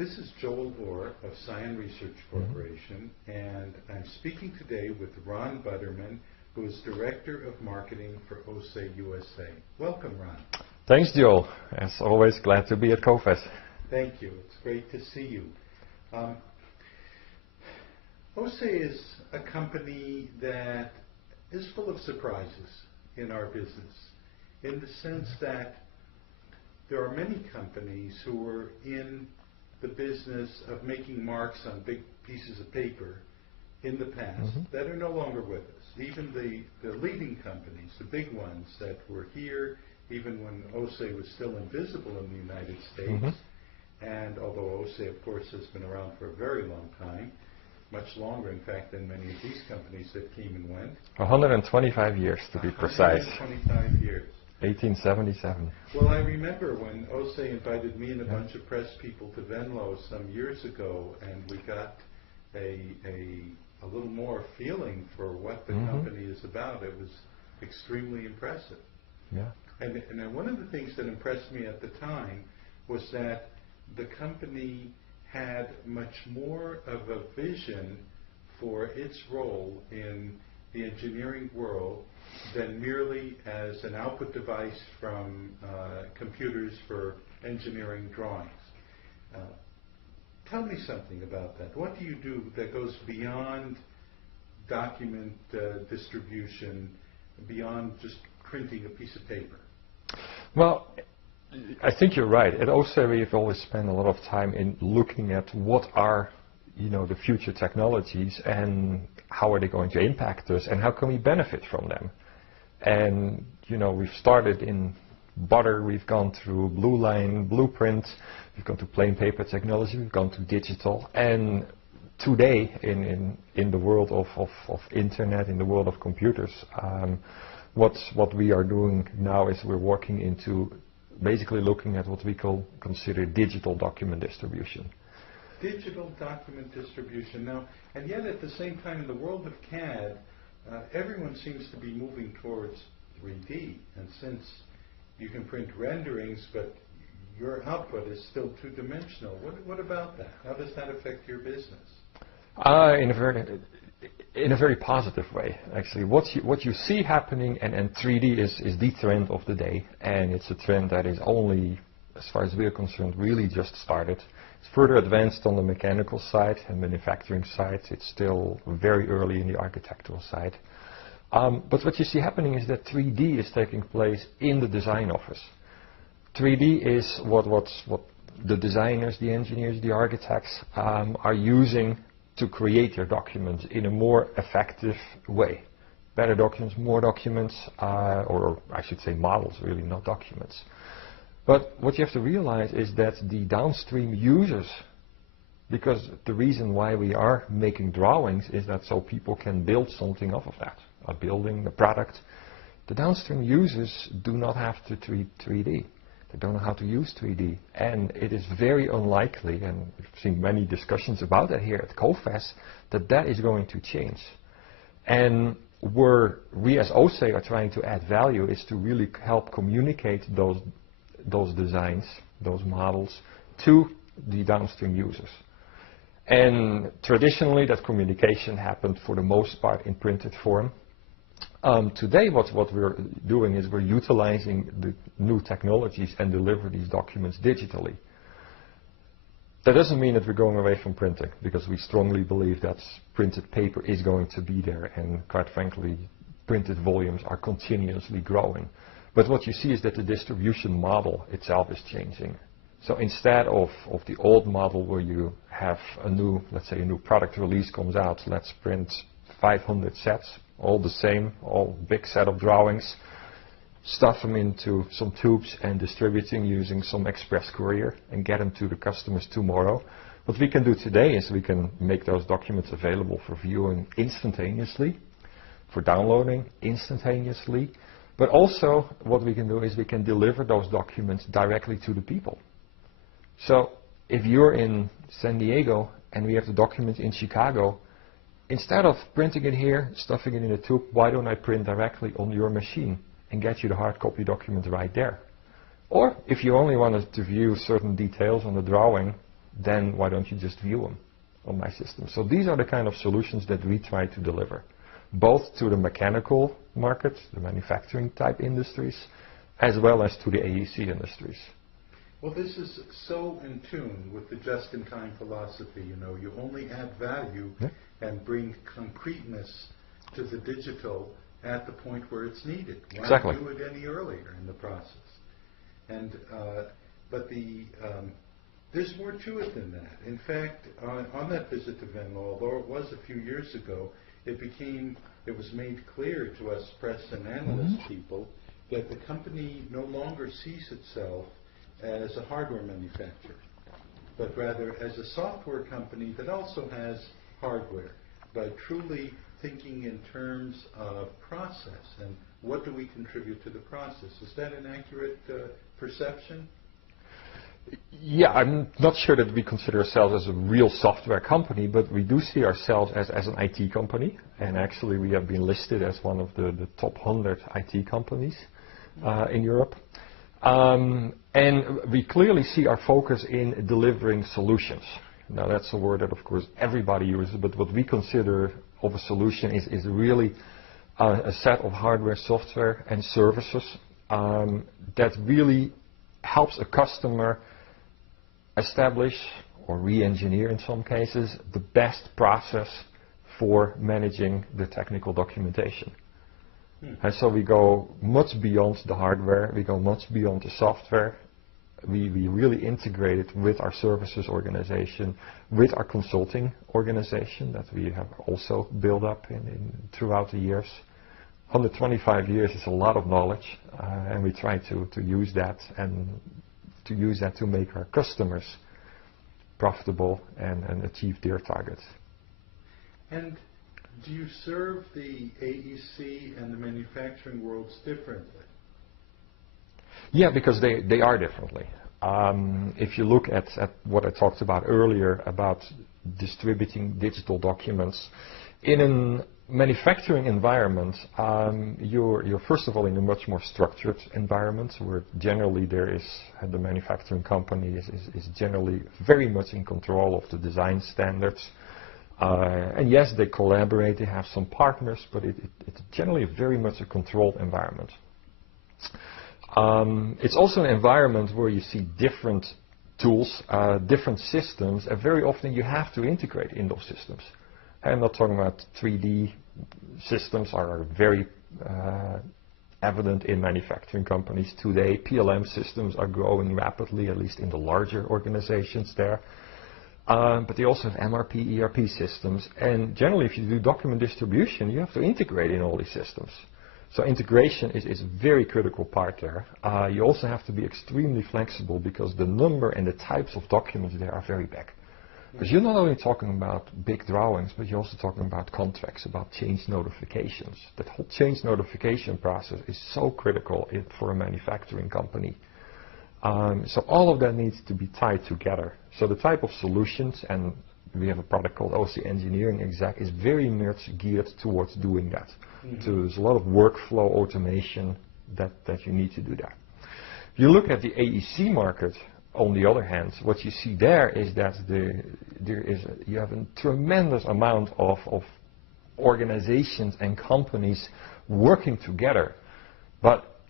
This is Joel Orr of Scion Research Corporation, and I'm speaking today with Ron Butterman, who is Director of Marketing for Oce-USA. Welcome, Ron. Thanks, Joel. As always, glad to be at CoFest. Thank you. It's great to see you. Oce is a company that is full of surprises in our business, in the sense that there are many companies who are in the business of making marks on big pieces of paper in the past that are no longer with us. Even the leading companies, the big ones that were here even when Oce was still invisible in the United States, and although Oce, of course, has been around for a very long time, much longer, in fact, than many of these companies that came and went. 125 years, to be precise. 125 years. 1877. Well, I remember when Oce invited me and a bunch of press people to Venlo some years ago, and we got a little more feeling for what the company is about. It was extremely impressive. Yeah. And one of the things that impressed me at the time was that the company had much more of a vision for its role in the engineering world than merely as an output device from computers for engineering drawings. Tell me something about that. What do you do that goes beyond document distribution, beyond just printing a piece of paper? Well, I think you're right. At Oce, we've always spent a lot of time in looking at what are, the future technologies and how are they going to impact us and how can we benefit from them. And, we've started in butter, we've gone through blue line, blueprint, we've gone to plain paper technology, we've gone to digital, and today in the world of internet, in the world of computers, what we are doing now is we're working into basically looking at what we consider digital document distribution. Digital document distribution. Now, and yet at the same time in the world of CAD, everyone seems to be moving towards 3D, and since you can print renderings, but your output is still two-dimensional, what about that? How does that affect your business? In a very positive way, actually. What you see happening, and 3D is the trend of the day, and it's a trend that is only, as far as we're concerned, really just started. It's further advanced on the mechanical side and manufacturing side. It's still very early in the architectural side. But what you see happening is that 3D is taking place in the design office. 3D is what the designers, the engineers, the architects are using to create their documents in a more effective way. Better documents, more documents, or I should say models, really, not documents. But what you have to realize is that the downstream users, because the reason why we are making drawings is that so people can build something off of that, a building, a product. The downstream users do not have to treat 3D. They don't know how to use 3D, and it is very unlikely, and we've seen many discussions about that here at CoFest, that is going to change. And where we as Oce are trying to add value is to really help communicate those designs, those models, to the downstream users. And traditionally, that communication happened for the most part in printed form. Today, what we're doing is we're utilizing the new technologies and deliver these documents digitally. That doesn't mean that we're going away from printing, because we strongly believe that printed paper is going to be there, and quite frankly, printed volumes are continuously growing. But what you see is that the distribution model itself is changing. So instead of the old model where you have let's say a new product release comes out, let's print 500 sets, all the same, all big set of drawings, stuff them into some tubes and distributing using some express courier and get them to the customers tomorrow. What we can do today is we can make those documents available for viewing instantaneously, for downloading instantaneously, but also what we can do is we can deliver those documents directly to the people. So if you're in San Diego and we have the document in Chicago, instead of printing it here, stuffing it in a tube, why don't I print directly on your machine and get you the hard copy document right there? Or if you only wanted to view certain details on the drawing, then why don't you just view them on my system? So these are the kind of solutions that we try to deliver, both to the mechanical market, the manufacturing type industries, as well as to the AEC industries. Well, this is so in tune with the just-in-time philosophy. You know, you only add value and bring concreteness to the digital at the point where it's needed. Why Exactly. do it any earlier in the process? And there's more to it than that. In fact, on that visit to Venlo, although it was a few years ago, it was made clear to us press and analyst people that the company no longer sees itself as a hardware manufacturer, but rather as a software company that also has hardware, by truly thinking in terms of process and what do we contribute to the process. Is that an accurate perception? Yeah, I'm not sure that we consider ourselves as a real software company, but we do see ourselves as an IT company, and actually we have been listed as one of the top 100 IT companies in Europe. And we clearly see our focus in delivering solutions. Now that's a word that of course everybody uses, but what we consider of a solution is really a set of hardware, software and services that really helps a customer establish or re-engineer in some cases the best process for managing the technical documentation. And so we go much beyond the hardware, we go much beyond the software. We really integrate it with our services organization, with our consulting organization that we have also built up throughout the years. 125 years is a lot of knowledge, and we try to use that and to use that to make our customers profitable and achieve their targets. And do you serve the AEC and the manufacturing worlds differently? Yeah, because they are differently. If you look at what I talked about earlier about distributing digital documents, in a manufacturing environment, you're first of all in a much more structured environment where generally the manufacturing company is generally very much in control of the design standards. And yes, they collaborate, they have some partners, but it's generally very much a controlled environment. It's also an environment where you see different tools, different systems, and very often you have to integrate in those systems. I'm not talking about 3D systems are very evident in manufacturing companies today. PLM systems are growing rapidly, at least in the larger organizations there. But they also have MRP, ERP systems, and generally if you do document distribution, you have to integrate in all these systems. So integration is a very critical part there. You also have to be extremely flexible because the number and the types of documents there are very big. Because you're not only talking about big drawings, but you're also talking about contracts, about change notifications. That whole change notification process is so critical for a manufacturing company. So all of that needs to be tied together. So the type of solutions, and we have a product called Oce Engineering Exec, is very much geared towards doing that. So there's a lot of workflow automation that you need to do that. If you look at the AEC market, on the other hand, what you see there is that you have a tremendous amount of organizations and companies working together, but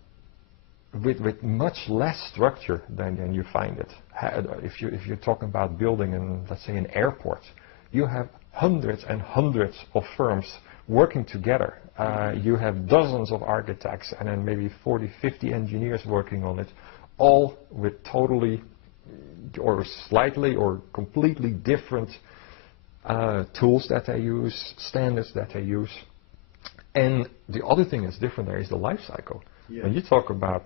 with much less structure than you find it. If you're talking about building, let's say, an airport, you have hundreds and hundreds of firms working together. You have dozens of architects and then maybe 40, 50 engineers working on it, all with totally or slightly or completely different tools that they use, standards that they use. And the other thing that's different there is the life cycle. Yeah. When you talk about,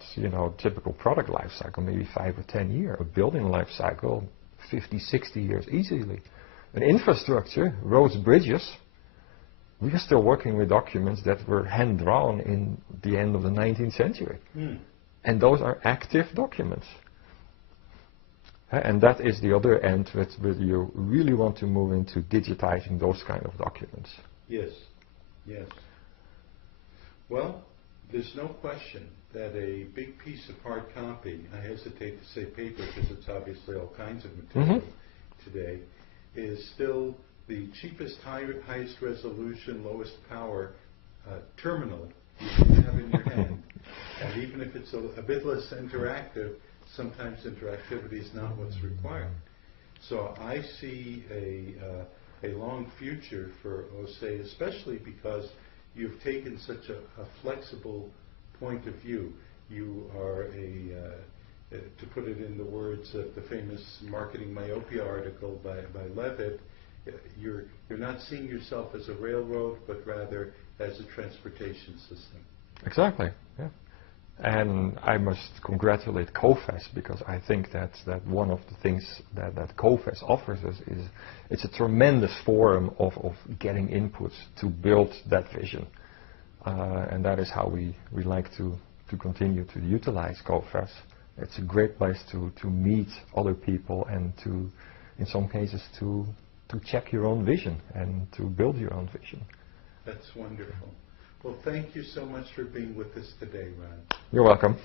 typical product life cycle, maybe 5 or 10 years, a building life cycle, 50, 60 years easily. An infrastructure, roads, bridges, we are still working with documents that were hand-drawn in the end of the 19th century. And those are active documents. And that is the other end where you really want to move into digitizing those kind of documents. Yes, yes. Well, there's no question that a big piece of hard copy, I hesitate to say paper because it's obviously all kinds of material, today is still the cheapest, highest resolution, lowest power terminal you can have in your hand. And even if it's a bit less interactive, sometimes interactivity is not what's required. So I see a long future for Oce, especially because you've taken such a flexible point of view. You are to put it in the words of the famous Marketing Myopia article by Levitt, you're not seeing yourself as a railroad, but rather as a transportation system. Exactly, yeah. And I must congratulate COFES, because I think that one of the things that COFES offers us is it's a tremendous forum of getting inputs to build that vision. And that is how we like to continue to utilize COFES. It's a great place to meet other people and to, in some cases, to check your own vision and to build your own vision. That's wonderful. Well, thank you so much for being with us today, Ron. You're welcome.